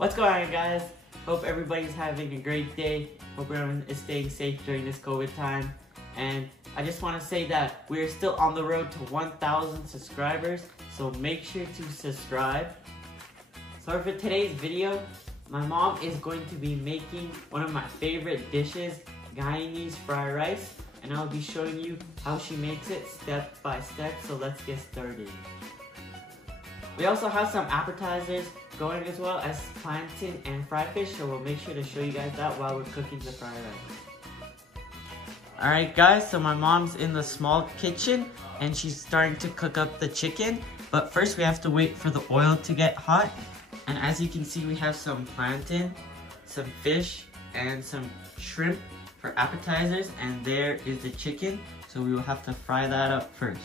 What's going on, guys? Hope everybody's having a great day. Hope everyone is staying safe during this COVID time. And I just want to say that we're still on the road to 1,000 subscribers, so make sure to subscribe. So for today's video, my mom is going to be making one of my favorite dishes, Guyanese fried rice, and I'll be showing you how she makes it step by step, so let's get started. We also have some appetizers going as well as plantain and fried fish, so we'll make sure to show you guys that while we're cooking the fried rice. Alright guys, so my mom's in the small kitchen and she's starting to cook up the chicken, but first we have to wait for the oil to get hot. And as you can see, we have some plantain, some fish, and some shrimp for appetizers, and there is the chicken, so we will have to fry that up first.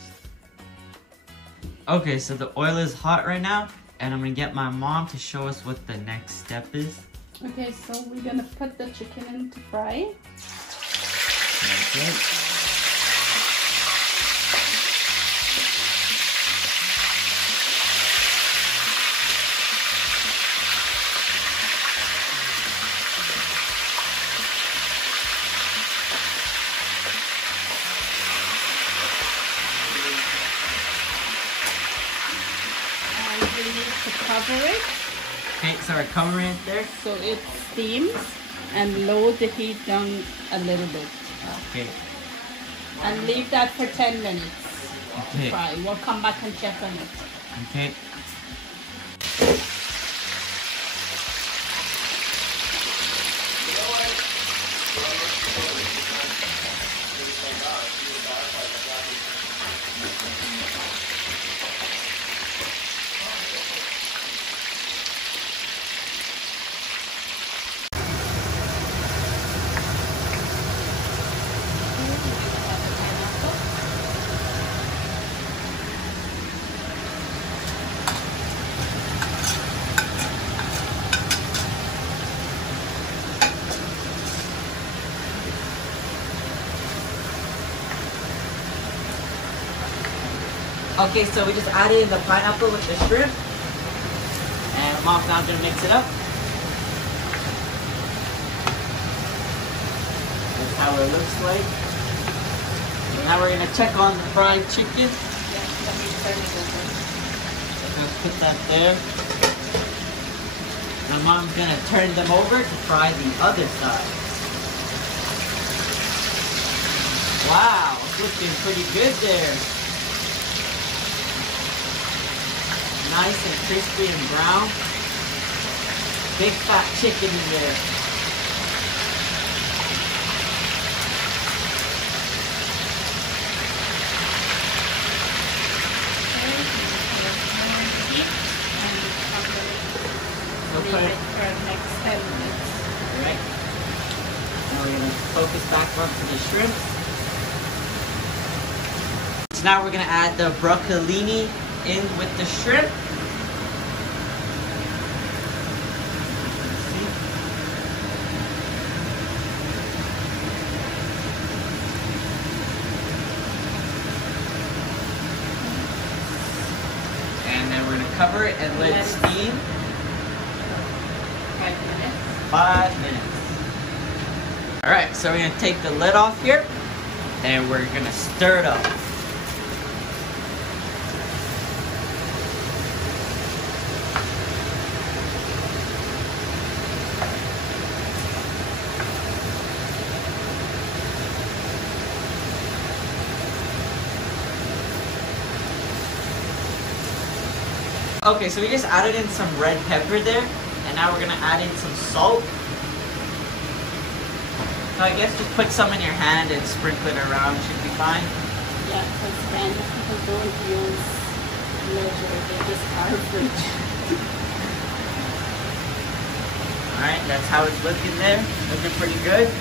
Okay, so the oil is hot right now, and I'm gonna get my mom to show us what the next step is. Okay, so we're gonna put the chicken in to fry. Okay. We need to cover it. Okay, so we're covering it there. So it steams, and lower the heat down a little bit. Okay. And leave that for 10 minutes Okay. to fry. We'll come back and check on it. Okay. Okay, so we just added in the pineapple with the shrimp, and mom's now gonna mix it up. That's how it looks like. And now we're gonna check on the fried chicken. Yeah, let me turn it over. Let's put that there. Now mom's gonna turn them over to fry the other side. Wow, it's looking pretty good there. Nice and crispy and brown. Big fat chicken in there. Leave it for the next 10 minutes. Alright. Now we're going to focus back onto the shrimp. So now we're going to add the broccolini in with the shrimp. And then we're going to cover it and let it steam. 5 minutes. 5 minutes. Alright, so we're going to take the lid off here and we're going to stir it up. Okay, so we just added in some red pepper there, and now we're gonna add in some salt. So I guess just put some in your hand and sprinkle it around, should be fine. Yeah, because then people don't use measure, they just average. Alright, that's how it's looking there. Looking pretty good.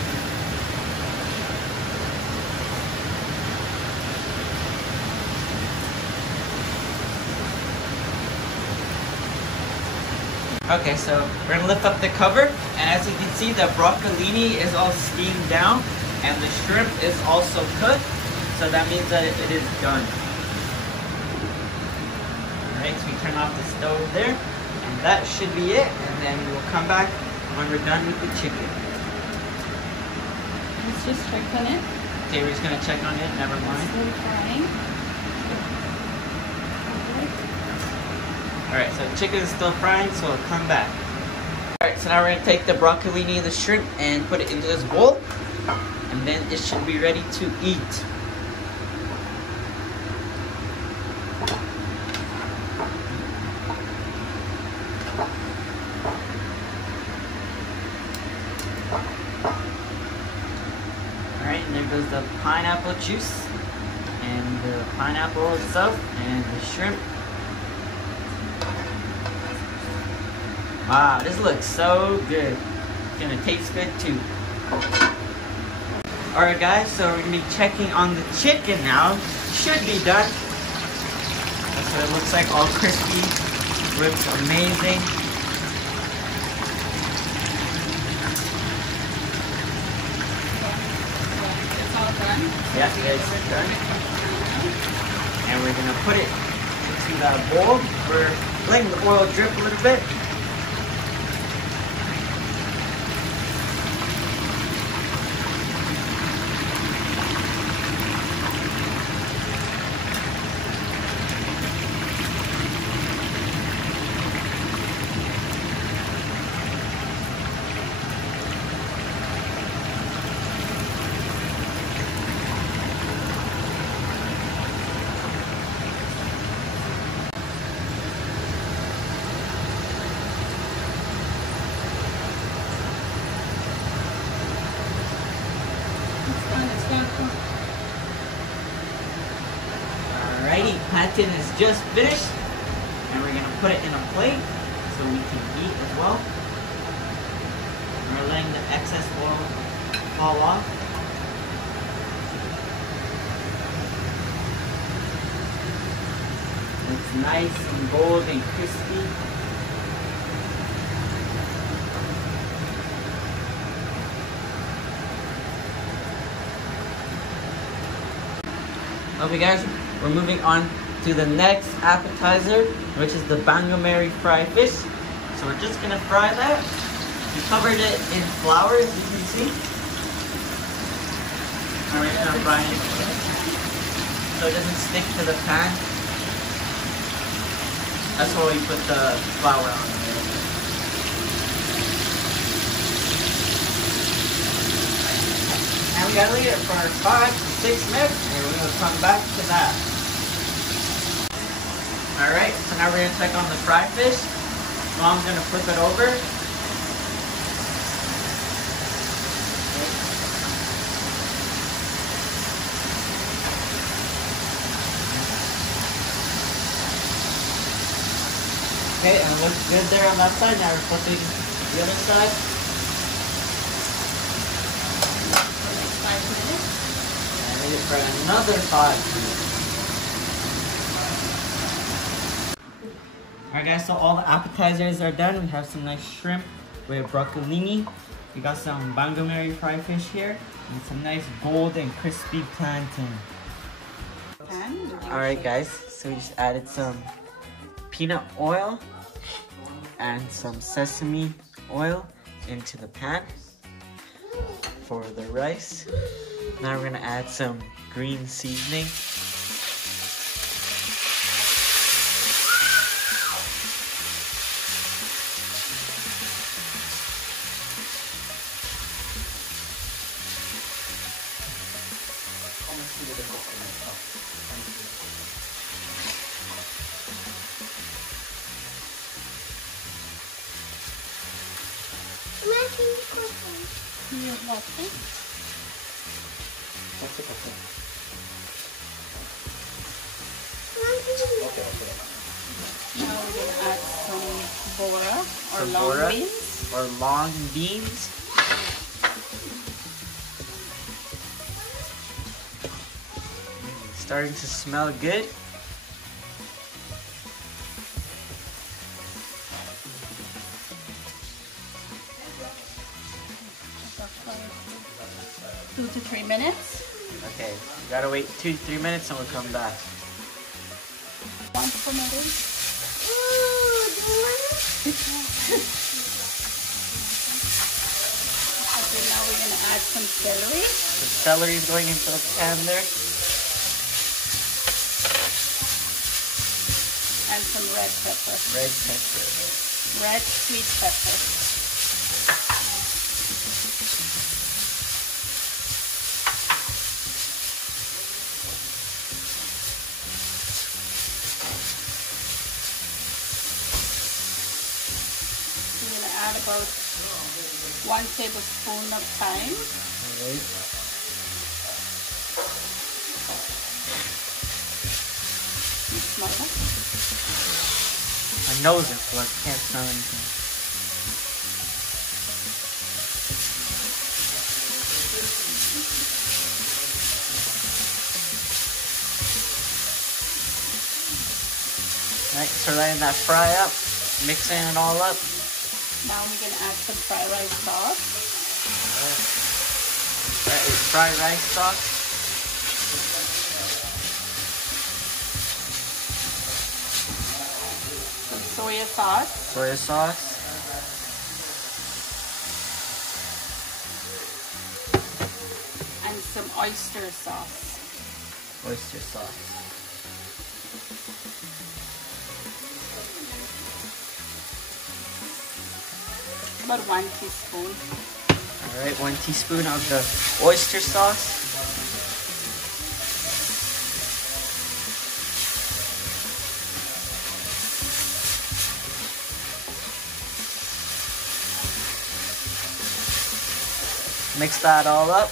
Okay, so we're gonna lift up the cover, and as you can see, the broccolini is all steamed down, and the shrimp is also cooked, so that means that it is done. Alright, so we turn off the stove there, and that should be it, and then we'll come back when we're done with the chicken. Let's just check on it. Taylor's gonna check on it, never mind. Still frying. Alright, so the chicken is still frying, so we'll come back. Alright, so now we're gonna take the broccolini and the shrimp and put it into this bowl, and then it should be ready to eat. Alright, and there goes the pineapple juice, and the pineapple itself, and the shrimp. Wow, this looks so good. It's gonna taste good too. Alright guys, so we're gonna be checking on the chicken now. Should be done. That's what it looks like, all crispy. Looks amazing. It's all done. Yeah, it's done. And we're gonna put it into that bowl. We're letting the oil drip a little bit. Alrighty, plantain is just finished, and we're gonna put it in a plate so we can eat as well. We're letting the excess oil fall off. It's nice and gold and crispy. Okay guys, we're moving on to the next appetizer, which is the Bangameri fried fish. So we're just gonna fry that. We covered it in flour, as you can see. And we're just gonna fry it so it doesn't stick to the pan. That's why we put the flour on it. And we gotta leave it for 5 to 6 minutes, and we're gonna come back to that. Alright, so now we're gonna check on the fried fish. Mom's gonna flip it over. Okay, and it looks good there on that side. Now we're flipping the other side. For another 5 minutes. Alright guys, so all the appetizers are done. We have some nice shrimp with broccolini. We got some Bangameri fried fish here, and some nice gold and crispy plantain. Alright guys, so we just added some peanut oil and some sesame oil into the pan for the rice. Now we're gonna add some green seasoning. Now we're going to add some bora or long beans. Or long beans. Starting to smell good. Two to 3 minutes. Okay, we gotta wait 2 to 3 minutes and we'll come back. One for some celery. The celery is going into the pan there. And some red pepper. Red pepper. Red sweet pepper. We're going to add about 1 tablespoon of thyme. Alright. You smell that? My nose is blood, can't smell anything. Alright, so letting that fry up, mixing it all up. Now we're going to add some fried rice sauce. That is fried rice sauce. Some soya sauce. Soya sauce. And some oyster sauce. Oyster sauce. About 1 teaspoon. Alright, 1 teaspoon of the oyster sauce. Mix that all up.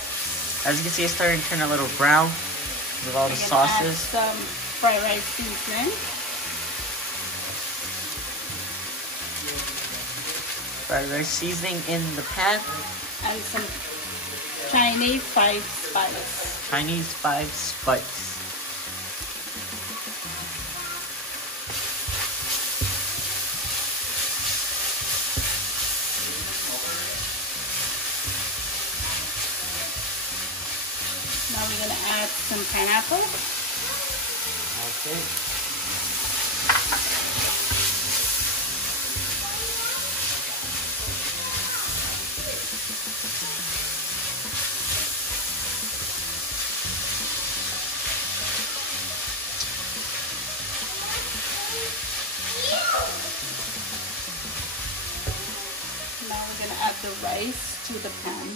As you can see, it's starting to turn a little brown with all the sauces. Add some fried rice seasoning. Fried rice seasoning in the pan. And some Chinese 5 spice. Chinese 5 spice. Now we're going to add some pineapple. Okay. Now we're going to add the rice to the pan.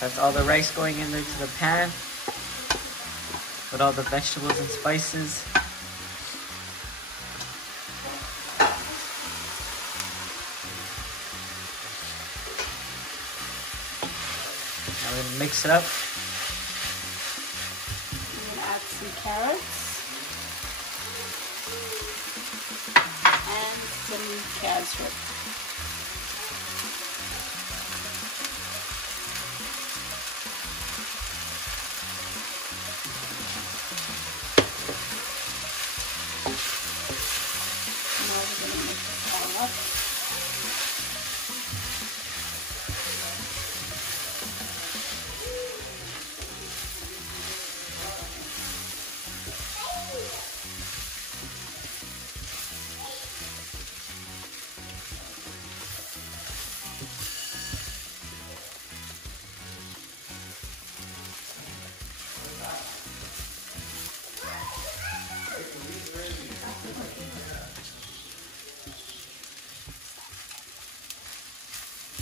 That's all the rice going in there to the pan with all the vegetables and spices. Now we're going to mix it up. We're going to add some carrots and some casareep. Now we're going to mix it all up.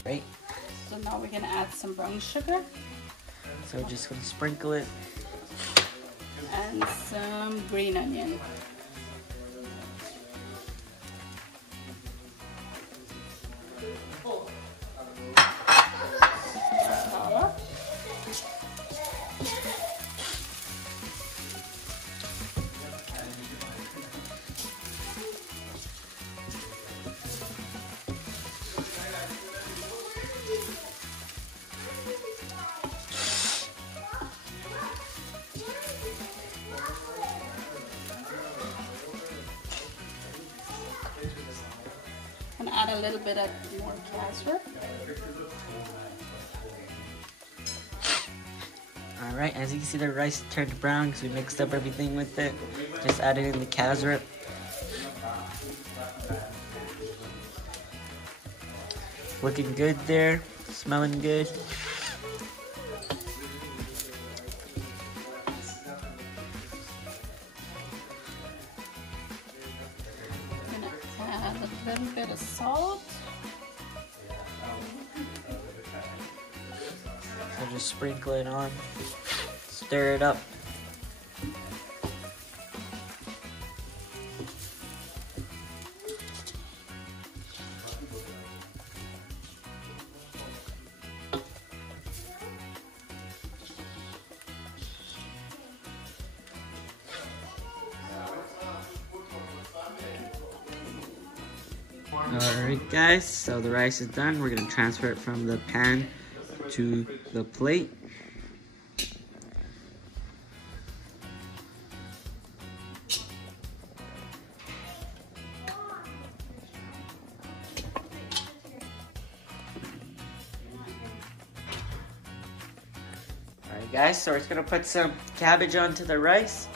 Right? So now we're going to add some brown sugar So we're just going to sprinkle it. and some green onion. Flour. I'm gonna add a little bit of more casareep. Alright, as you can see, the rice turned brown because we mixed up everything with it. Just added in the casareep. Looking good there, smelling good. Add a little bit of salt. So just sprinkle it on, stir it up. Alright guys, so the rice is done. We're going to transfer it from the pan to the plate. Alright guys, so we're just going to put some cabbage onto the rice.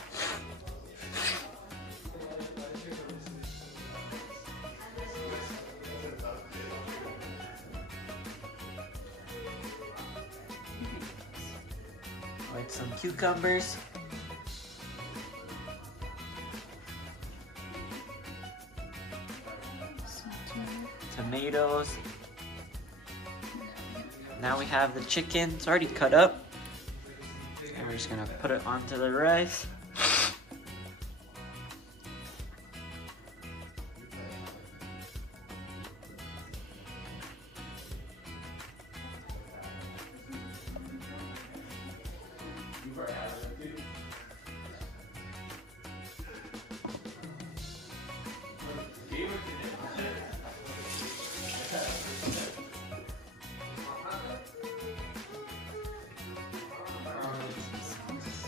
With some cucumbers. Tomatoes. Now we have the chicken. It's already cut up. And we're just gonna put it onto the rice.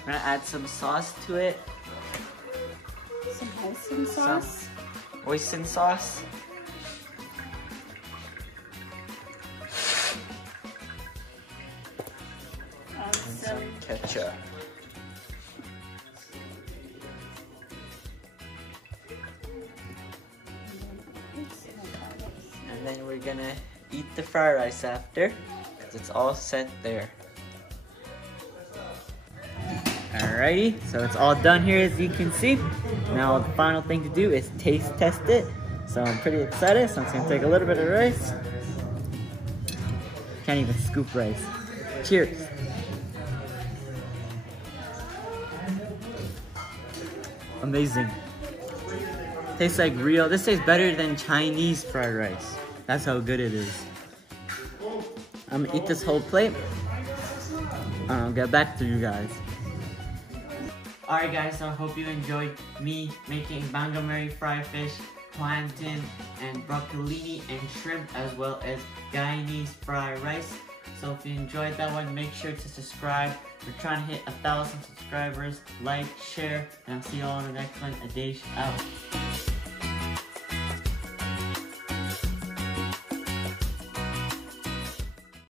We're gonna add some sauce to it. Some hoisin sauce. Some oyster sauce. And some ketchup. And then we're gonna eat the fried rice after, because it's all set there. Alrighty, so it's all done here as you can see. Now the final thing to do is taste test it. So I'm pretty excited, so I'm just gonna take a little bit of rice. Can't even scoop rice. Cheers. Amazing. Tastes like real, this tastes better than Chinese fried rice. That's how good it is. I'm gonna eat this whole plate. I'll get back to you guys. Alright guys, so I hope you enjoyed me making bangamari fried fish, plantain, and broccolini and shrimp, as well as Guyanese fried rice. So if you enjoyed that one, make sure to subscribe. We're trying to hit 1,000 subscribers. Like, share, and I'll see you all in the next one. Adish out.